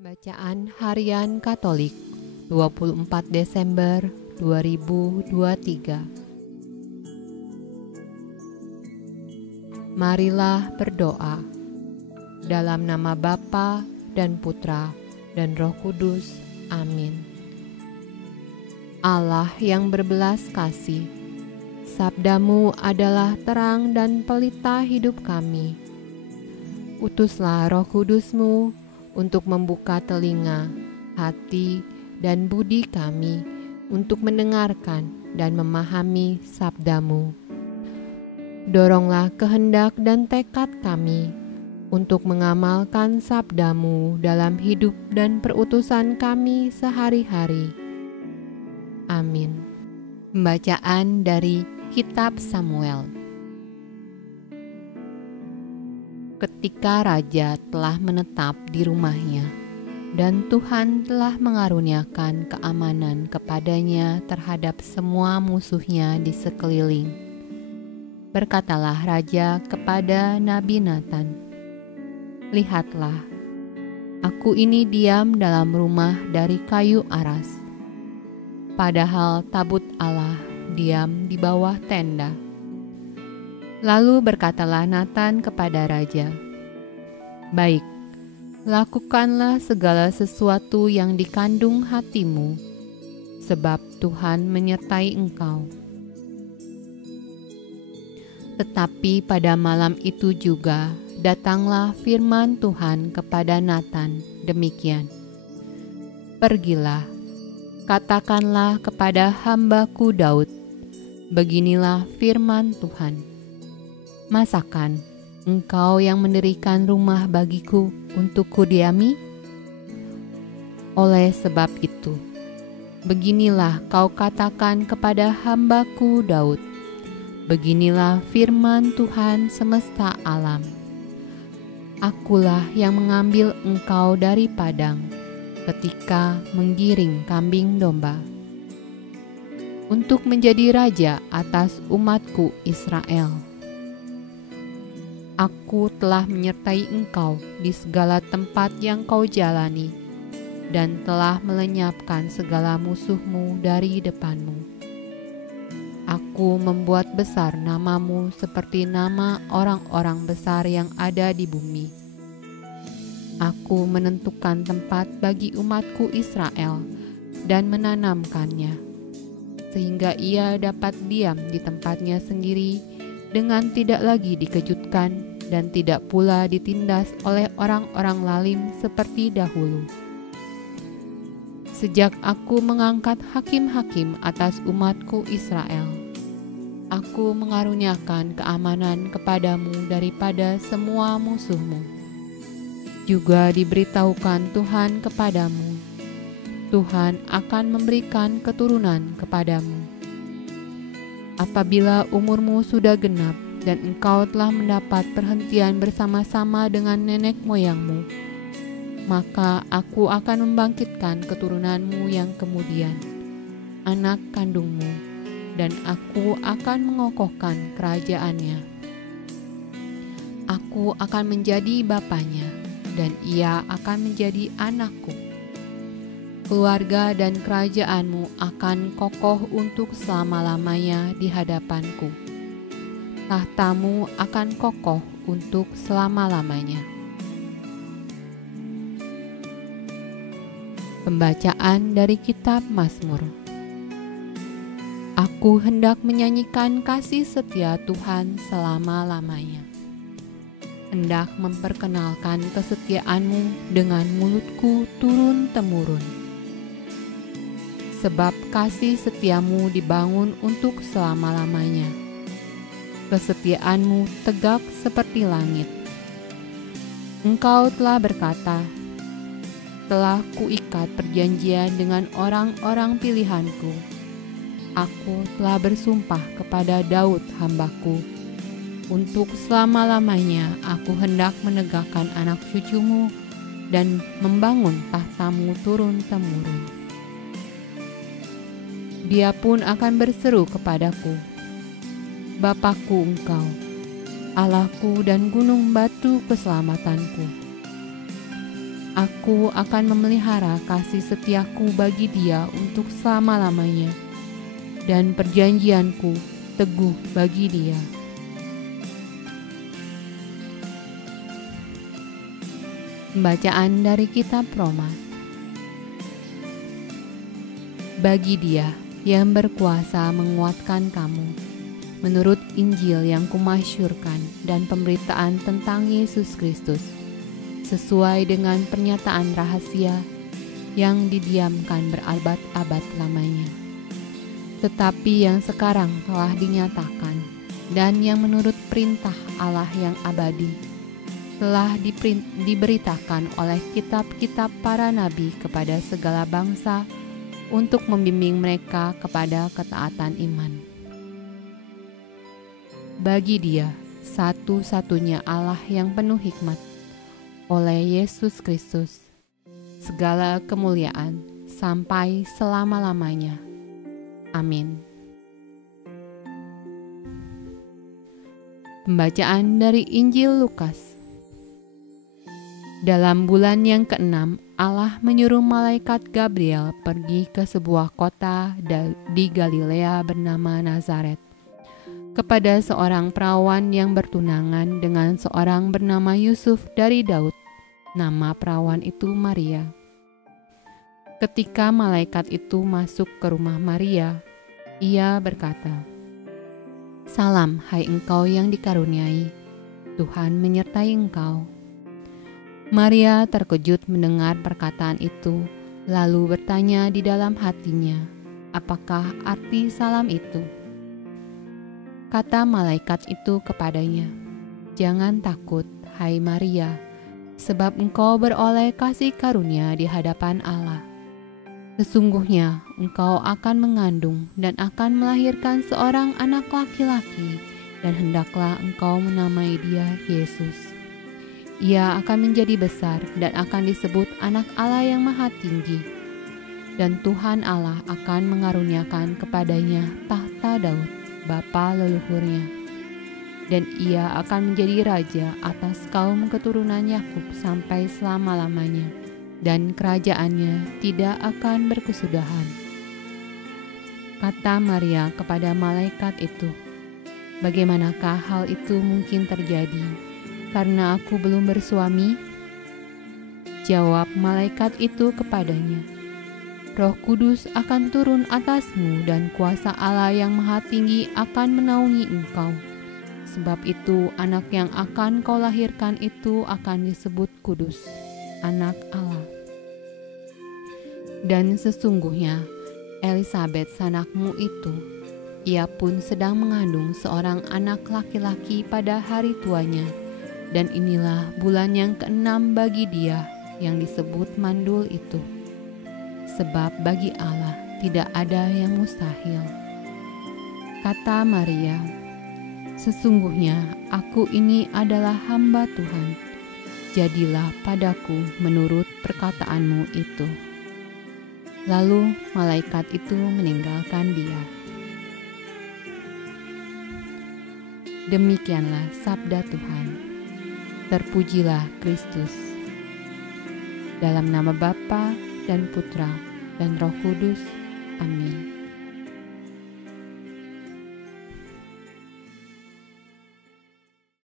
Bacaan Harian Katolik 24 Desember 2023. Marilah berdoa. Dalam nama Bapa dan Putra dan Roh Kudus. Amin. Allah yang berbelas kasih, sabdamu adalah terang dan pelita hidup kami. Utuslah Roh Kudusmu untuk membuka telinga, hati, dan budi kami untuk mendengarkan dan memahami sabdamu. Doronglah kehendak dan tekad kami untuk mengamalkan sabdamu dalam hidup dan perutusan kami sehari-hari. Amin. Pembacaan dari Kitab Samuel. Ketika raja telah menetap di rumahnya, dan Tuhan telah mengaruniakan keamanan kepadanya terhadap semua musuhnya di sekeliling, berkatalah raja kepada Nabi Natan, "Lihatlah, aku ini diam dalam rumah dari kayu aras, padahal tabut Allah diam di bawah tenda." Lalu berkatalah Natan kepada raja, "Baik, lakukanlah segala sesuatu yang dikandung hatimu, sebab Tuhan menyertai engkau." Tetapi pada malam itu juga datanglah firman Tuhan kepada Natan demikian, "Pergilah, katakanlah kepada hambaku Daud, beginilah firman Tuhan. Masakan engkau yang mendirikan rumah bagiku untuk kudiami? Oleh sebab itu, beginilah kau katakan kepada hambaku Daud, beginilah firman Tuhan semesta alam. Akulah yang mengambil engkau dari padang ketika menggiring kambing domba, untuk menjadi raja atas umatku Israel. Aku telah menyertai engkau di segala tempat yang kau jalani, dan telah melenyapkan segala musuhmu dari depanmu. Aku membuat besar namamu seperti nama orang-orang besar yang ada di bumi. Aku menentukan tempat bagi umatku Israel dan menanamkannya, sehingga ia dapat diam di tempatnya sendiri dengan tidak lagi dikejutkan dan tidak pula ditindas oleh orang-orang lalim seperti dahulu. Sejak aku mengangkat hakim-hakim atas umatku Israel, aku mengaruniakan keamanan kepadamu daripada semua musuhmu. Juga diberitahukan Tuhan kepadamu, Tuhan akan memberikan keturunan kepadamu. Apabila umurmu sudah genap dan engkau telah mendapat perhentian bersama-sama dengan nenek moyangmu, maka aku akan membangkitkan keturunanmu yang kemudian, anak kandungmu, dan aku akan mengokohkan kerajaannya. Aku akan menjadi bapanya, dan ia akan menjadi anakku. Keluarga dan kerajaanmu akan kokoh untuk selama-lamanya di hadapanku. Tahtamu akan kokoh untuk selama-lamanya." Pembacaan dari Kitab Mazmur. Aku hendak menyanyikan kasih setia Tuhan selama-lamanya. Hendak memperkenalkan kesetiaanmu dengan mulutku turun-temurun. Sebab kasih setiamu dibangun untuk selama-lamanya. Kesetiaanmu tegak seperti langit. Engkau telah berkata, "Telah kuikat perjanjian dengan orang-orang pilihanku. Aku telah bersumpah kepada Daud hambaku, untuk selama-lamanya aku hendak menegakkan anak cucumu dan membangun tahtamu turun-temurun." Dia pun akan berseru kepadaku, "Bapakku engkau, Allahku dan gunung batu keselamatanku." Aku akan memelihara kasih setiaku bagi dia untuk selama-lamanya, dan perjanjianku teguh bagi dia. Pembacaan dari kitab Roma. Bagi dia yang berkuasa menguatkan kamu, menurut Injil yang kumasyurkan dan pemberitaan tentang Yesus Kristus, sesuai dengan pernyataan rahasia yang didiamkan berabad-abad lamanya, tetapi yang sekarang telah dinyatakan, dan yang menurut perintah Allah yang abadi telah diberitakan oleh kitab-kitab para nabi kepada segala bangsa untuk membimbing mereka kepada ketaatan iman. Bagi dia, satu-satunya Allah yang penuh hikmat, oleh Yesus Kristus, segala kemuliaan sampai selama-lamanya. Amin. Pembacaan dari Injil Lukas. Dalam bulan yang ke-6, Allah menyuruh malaikat Gabriel pergi ke sebuah kota di Galilea bernama Nazaret, kepada seorang perawan yang bertunangan dengan seorang bernama Yusuf dari Daud. Nama perawan itu Maria. Ketika malaikat itu masuk ke rumah Maria, ia berkata, "Salam, hai engkau yang dikaruniai, Tuhan menyertai engkau." Maria terkejut mendengar perkataan itu, lalu bertanya di dalam hatinya, apakah arti salam itu? Kata malaikat itu kepadanya, "Jangan takut, hai Maria, sebab engkau beroleh kasih karunia di hadapan Allah. Sesungguhnya engkau akan mengandung dan akan melahirkan seorang anak laki-laki, dan hendaklah engkau menamai dia Yesus. Ia akan menjadi besar dan akan disebut Anak Allah yang Maha Tinggi. Dan Tuhan Allah akan mengaruniakan kepadanya tahta Daud, bapa leluhurnya. Dan ia akan menjadi raja atas kaum keturunan Yakub sampai selama-lamanya, dan kerajaannya tidak akan berkesudahan." Kata Maria kepada malaikat itu, "Bagaimanakah hal itu mungkin terjadi, karena aku belum bersuami?" Jawab malaikat itu kepadanya, "Roh Kudus akan turun atasmu dan kuasa Allah yang Maha Tinggi akan menaungi engkau. Sebab itu anak yang akan kau lahirkan itu akan disebut kudus, Anak Allah. Dan sesungguhnya Elisabet sanakmu itu, ia pun sedang mengandung seorang anak laki-laki pada hari tuanya. Dan inilah bulan yang ke-6 bagi dia yang disebut mandul itu. Sebab bagi Allah tidak ada yang mustahil." Kata Maria, "Sesungguhnya aku ini adalah hamba Tuhan. Jadilah padaku menurut perkataanmu itu." Lalu malaikat itu meninggalkan dia. Demikianlah sabda Tuhan. Terpujilah Kristus. Dalam nama Bapa dan Putra dan Roh Kudus. Amin.